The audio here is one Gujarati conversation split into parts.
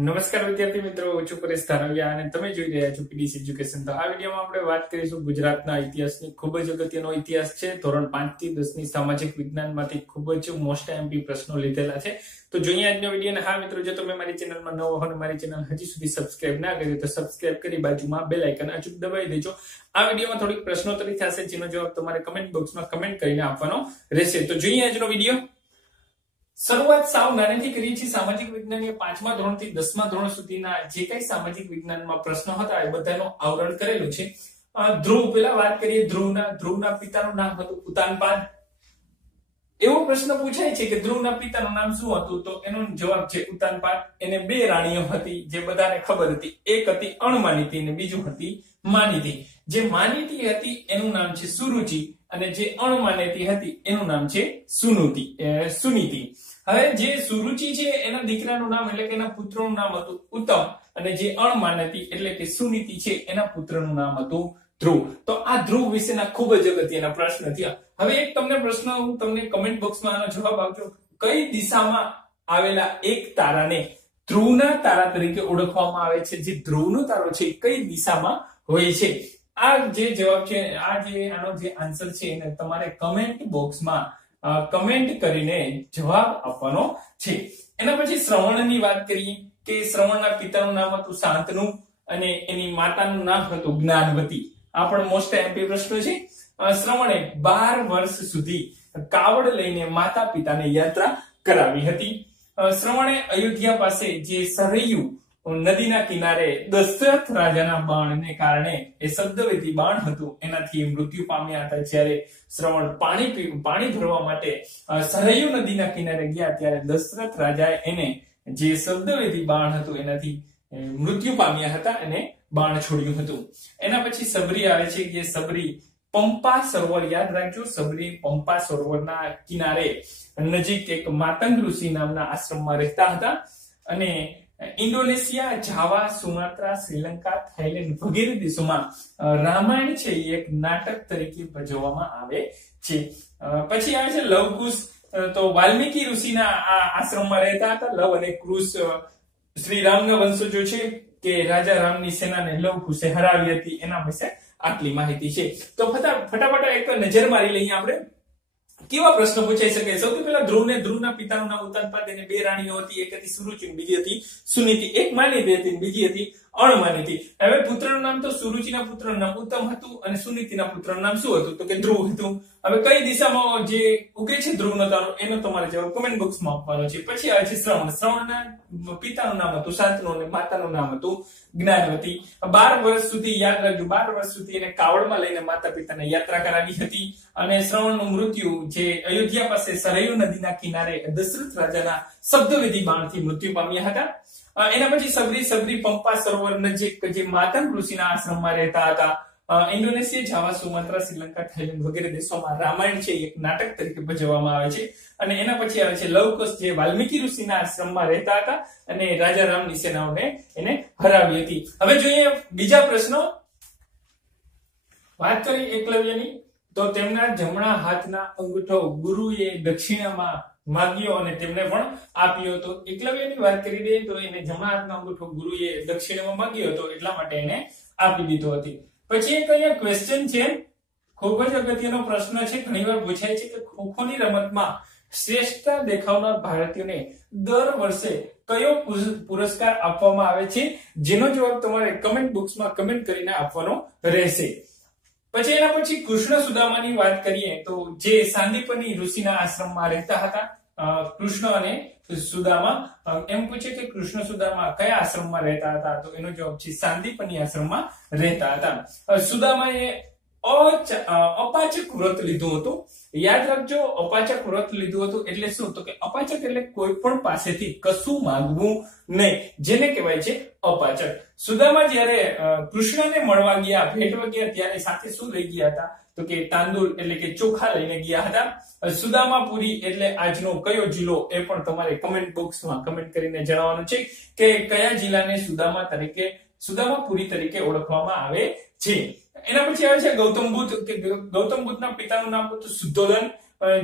નમસ્કાર વિદ્યાર્થી મિત્રો, હું છું પરેશ ધારવિયા અને તમે જોઈ રહ્યા છો પીડીસી એજ્યુકેશન। તો આ વિડીયોમાં આપણે વાત કરીશું ગુજરાતના ઇતિહાસની। ખૂબ જ અગત્યનો ઇતિહાસ છે। ધોરણ 5 થી 10 ની સામાજિક વિજ્ઞાનમાંથી ખૂબ જ મોસ્ટ એમપી પ્રશ્નો લીધેલા છે। તો જોઈએ આજનો વિડીયો। અને હા મિત્રો, જો તમે મારી ચેનલમાં નવા હો અને મારી ચેનલ હજી સુધી સબસ્ક્રાઇબ ના કરી તો સબસ્ક્રાઇબ કરી બાજુમાં બેલ આઇકન અચૂક દબાવી દેજો। આ વિડીયોમાં થોડીક પ્રશ્નોત્તરી થશે, જેનો જવાબ તમારે કમેન્ટ બોક્સમાં કમેન્ટ કરીને આપવાનો રહેશે। તો જોઈએ આજનો વિડીયો। શરૂઆત સાવ નાનેથી કરી છે। સામાજિક વિજ્ઞાનીય 5મા ધોરણથી 10મા ધોરણ સુધીના જે કઈ સામાજિક વિજ્ઞાનમાં પ્રશ્નો હતા એ બધાનું આવરણ કરેલું છે। ધ્રુવ, પેલા વાત કરીએ ધ્રુવના પિતાનું નામ હતું ઉતાનપાદ। એવો પ્રશ્ન પૂછાય છે કે ધ્રુવના પિતાનું નામ શું હતું? તો એનો જવાબ છે ઉતાનપાદ। એને બે રાણીઓ હતી જે બધાને ખબર હતી। એક હતી અણમાનીતી અને બીજું હતી માનીતી। જે માનીતી હતી એનું નામ છે સુરુચિ અને જે અણમાનીતી હતી એનું નામ છે સુનીતિ। હવે જે સુરુચિ છે એના દીકરાનું નામ એટલે કે એના પુત્રનું નામ હતું ઉત્તમ અને જે અણમાનતી એટલે કે સુનીતિ છે એના પુત્રનું નામ હતું ધ્રુવ। તો આ ધ્રુવ વિશેના ખૂબ જ અગત્યના પ્રશ્ન થયા। હવે એક તમને પ્રશ્ન હું તમને કમેન્ટ બોક્સમાં આનો જવાબ આપજો। કઈ દિશામાં આવેલા એક તારાને ધ્રુવના તારા તરીકે ઓળખવામાં આવે છે? જે ધ્રુવનો તારો છે કઈ દિશામાં હોય છે? આ જે જવાબ છે, આનો જે આન્સર છે એને તમારે કમેન્ટ બોક્સમાં કમેન્ટ કરીને જવાબ આપવાનો છે। એના પછી શ્રવણની વાત કરીએ કે શ્રવણના પિતાનું નામ હતું શાંતનુ અને એની માતાનું નામ હતું જ્ઞાનવતી। આ પણ મોસ્ટ એમપી પ્રશ્ન છે। શ્રવણે 12 વર્ષ સુધી કાવડ લઈને માતા પિતાને યાત્રા કરાવી હતી। શ્રવણે અયોધ્યા પાસે જે સરયુ નદીના કિનારે દશરથ રાજાના બાણને કારણે એ શબ્દવેદી બાણ હતું એનાથી મૃત્યુ પામ્યા હતા। જ્યારે શ્રવણ પાણી ભરવા માટે સરયુ નદીના કિનારે ગયા ત્યારે દશરથ રાજાએ એને જે શબ્દવેદી બાણ હતું એનાથી મૃત્યુ પામ્યા હતા અને બાણ છોડ્યું હતું। એના પછી સબરી આવે છે કે સબરી પંપા સરોવર, યાદ રાખજો, સબરી પંપા સરોવરના કિનારે નજીક એક માતંગ ઋષિ નામના આશ્રમમાં રહેતા હતા અને ઇન્ડોનેશિયા, જાવા, સુમાત્રા, શ્રીલંકા, થાઈલેન્ડ વગેરે દેશોમાં રામાયણ છે એક નાટક તરીકે ભજવવામાં આવે છે। પછી આવે છે લવકુશ। તો વાલ્મીકી ઋષિના આ આશ્રમમાં રહેતા હતા। લવ અને કુશ શ્રી રામના વંશજો છે કે રાજા રામની સેનાને લવકુશે હરાવી હતી। એના વિશે આટલી માહિતી છે। તો ફટાફટ એક નજર મારી લઈએ આપણે કેવા પ્રશ્ન પૂછાઈ શકે। સૌથી પહેલા ધ્રુવના પિતાનું નામ ઉતાનપાદ, એને બે રાણીઓ હતી, એક હતી સુરુચિ બીજી હતી સુનીતિ। એક માનીતી હતી બીજી હતી અણમાનીતી। હવે પુત્રનું નામ તો સુરુચિના પુત્રનું નામ ઉત્તમ હતું અને સુનીતિના પુત્રનું નામ શું હતું? તો કે ધ્રુવ હતું। હવે કઈ દિશામાં જે ઉગે છે ધ્રુવનો તારો એનો તમારે જવાબ કમેન્ટ બોક્સમાં આપવાનો છે। પછી આવે છે શ્રવણના પિતાનું નામ હતું શાંતનુ અને માતાનું નામ હતું જ્ઞાનવતી। 12 વર્ષ સુધી, યાદ રાખજો, 12 વર્ષ સુધી એને કાવડમાં લઈને માતા પિતાને યાત્રા કરાવી હતી અને શ્રવણનું મૃત્યુ જે અયોધ્યા પાસે સરયુ નદીના કિનારે દશરથ રાજાના શબ્દવેદી બાણથી મૃત્યુ પામ્યા હતા। એના પછી સબરી પંપા સરોવર નજીક જે માતંગ ઋષિના આશ્રમમાં રહેતા હતા। ઇન્ડોનેશિયા, જાવા, સુમાત્રા, શ્રીલંકા, થાઈલેન્ડ વગેરે દેશોમાં રામાયણ છે એક નાટક તરીકે ભજવવામાં આવે છે। અને એના પછી આવે છે લવકુશ, જે વાલ્મીકી ઋષિના આશ્રમમાં રહેતા હતા અને રાજા રામની સેનાઓને એને હરાવી હતી। હવે જોઈએ બીજા પ્રશ્નો। વાત કરી એકલવ્યની, તો તેમના જમણા હાથના અંગૂઠો ગુરુએ દક્ષિણામાં માંગ્યો અને તેમને પણ આપ્યો હતો। એકલવ્યની વાત કરી દઈએ તો એને જમણા હાથનો અંગૂઠો ગુરુએ દક્ષિણામાં માંગ્યો હતો એટલા માટે એને આપી દીધો હતી। પછી એક અહીંયા ક્વેશ્ચન છે, ખૂબ જ અગત્યનો પ્રશ્ન છે, ઘણીવાર પૂછાય છે કે ખોખોની રમતમાં શ્રેષ્ઠ દેખાવનાર ભારતીયોને દર વર્ષે કયો પુરસ્કાર આપવામાં આવે છે? જેનો જવાબ તમારે કમેન્ટ બોક્સમાં કમેન્ટ કરીને આપવાનો રહેશે। પછી એના પછી કૃષ્ણ સુદામાની વાત કરીએ તો જે સાંદીપની ઋષિના આશ્રમમાં રહેતા હતા કૃષ્ણ અને સુદામા। એમ પૂછે કે કૃષ્ણ સુદામા કયા આશ્રમમાં રહેતા હતા? તો એનો જવાબ છે સાંદીપની આશ્રમમાં રહેતા હતા। સુદામાએ અપાચક વ્રત લીધું હતું। યાદ રાખજો, અપાચક વ્રત લીધું હતું એટલે શું? તો કે અપાચક એટલે કોઈ પણ પાસેથી કશું માંગવું નહીં, જેને કહેવાય છે અપાચક। સુદામા જ્યારે કૃષ્ણને મળવા ગયા, ભેટવા ગયા ત્યારે સાથે શું લઈ ગયા હતા? તો કે તાંદુળ એટલે કે ચોખા લઈને ગયા હતા। સુદામાપુરી એટલે આજનો કયો જિલ્લો એ પણ તમારે કમેન્ટ બોક્સમાં કમેન્ટ કરીને જણાવવાનું છે કે કયા જિલ્લાને સુદામાપુરી તરીકે ઓળખવામાં આવે છે। એના પછી આવે છે ગૌતમ બુદ્ધ, કે ગૌતમ બુદ્ધના પિતાનું નામ હતું શુદ્ધોધન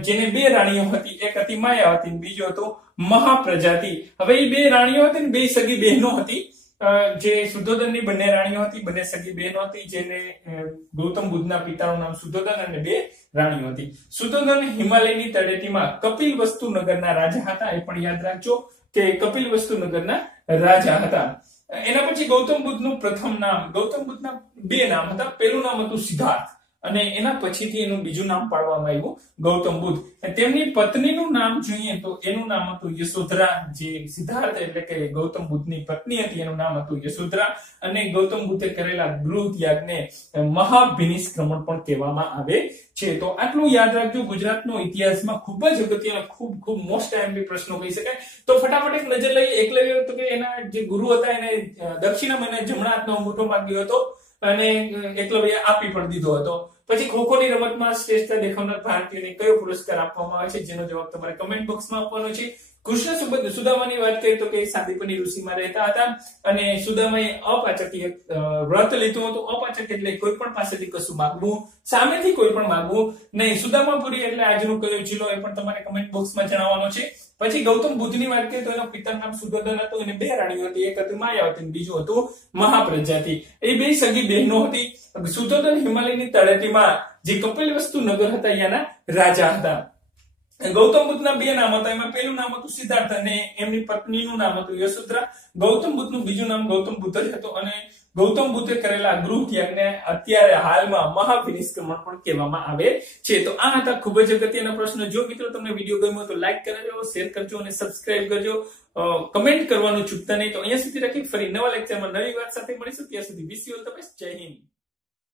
જેને બે રાણીઓ હતી, એક હતી માયાવતી અને બીજો હતો મહાપ્રજાતિ. હવે એ બે રાણીઓ હતી ને બે સગી બહેનો હતી. જે શુદ્ધોધનની બંને રાણીઓ હતી, બંને સગી બહેનો હતી, જેને ગૌતમ બુદ્ધના પિતાનું નામ શુદ્ધોધન અને બે રાણીઓ હતી. શુદ્ધોધન હિમાલયની તળેટીમાં કપિલવસ્તુ નગરના રાજા હતા. એ પણ યાદ રાખજો કે કપિલવસ્તુ નગરના રાજા હતા. એના પછી ગૌતમ બુદ્ધનું પ્રથમ નામ, ગૌતમ બુદ્ધના બે નામ હતા. પહેલું નામ હતું સિદ્ધાર્થ અને એના પછીથી એનું બીજું નામ પાડવામાં આવ્યું ગૌતમ બુદ્ધ. તેમની પત્નીનું નામ જોઈએ તો એનું નામ હતું યશોધરા. જે સિદ્ધાર્થ એટલે કે ગૌતમ બુદ્ધની પત્ની હતી એનું નામ હતું યશોધરા. અને ગૌતમ બુદ્ધે કરેલા ગૃહ ત્યાગને મહાભિનિષ્ક્રમણ પણ કહેવામાં આવે છે. તો આટલું યાદ રાખજો. ગુજરાતનો ઇતિહાસમાં ખૂબ જ અગત્યનો ખૂબ મોસ્ટ આઈએમપી પ્રશ્નો કહી શકાય. તો ફટાફટ એક નજર લઈએ. એકલવ્ય તો કે એના જે ગુરુ હતા એને દક્ષિણમ અને જમણા હાથનો અંગૂઠો માંગ્યો હતો અને એકલવ્ય આપી પણ દીધો હતો. પછી ખોખોની રમતમાં શ્રેષ્ઠતા દેખાવનાર ભારતીયને કયો પુરસ્કાર આપવામાં આવે છે, જેનો જવાબ તમારે કમેન્ટ બોક્સમાં આપવાનો છે. કૃષ્ણ સુદામાની વાત કરીએ તો કે સાંદીપની ઋષિમાં રહેતા હતા અને સુદામાએ અપાચકી વ્રત લીધું હતું. અપાચક એટલે કોઈ પણ પાસેથી કશું માંગવું, સામેથી કોઈ પણ માંગવું નહીં. સુદામાપુરી એટલે આજનો કયો જિલ્લો એ પણ તમારે કમેન્ટ બોક્સમાં જણાવવાનો છે. પછી ગૌતમ બુદ્ધની વાત કરીએ તો એનો પિતાનું નામ શુદ્ધોધન હતું અને બે રાણીઓ હતી. એક હતી માયાવતી અને બીજું હતું મહાપ્રજાતિ. એ બે સગી બહેનો હતી. શુદ્ધોધન હિમાલયની તળેટીમાં જે કપિલવસ્તુ નગર હતા ત્યાંના રાજા હતા. ગૌતમ બુદ્ધના બે નામ હતા. એમાં પહેલું નામ હતું સિદ્ધાર્થ અને એમની પત્નીનું નામ હતું યશોધરા. ગૌતમ બુદ્ધનું બીજું નામ ગૌતમ બુદ્ધ જ હતું અને ગૌતમ બુદ્ધે કરેલા ગૃહ ત્યાગને અત્યારે હાલમાં મહાભિનિષ્ક્રમણ પણ કહેવામાં આવે છે. તો આ હતા ખૂબ જ અગત્યના પ્રશ્નો. જો મિત્રો તમને વિડીયો ગમ્યો તો લાઈક કરજો, શેર કરજો અને સબસ્ક્રાઇબ કરજો. કમેન્ટ કરવાનું ચૂકતા નહીં. તો અહીંયા સુધી રાખી ફરી નવા લેક્ચરમાં નવી વાત સાથે મળીશું. ત્યાં સુધી wish you all the best. જય હિન્દ.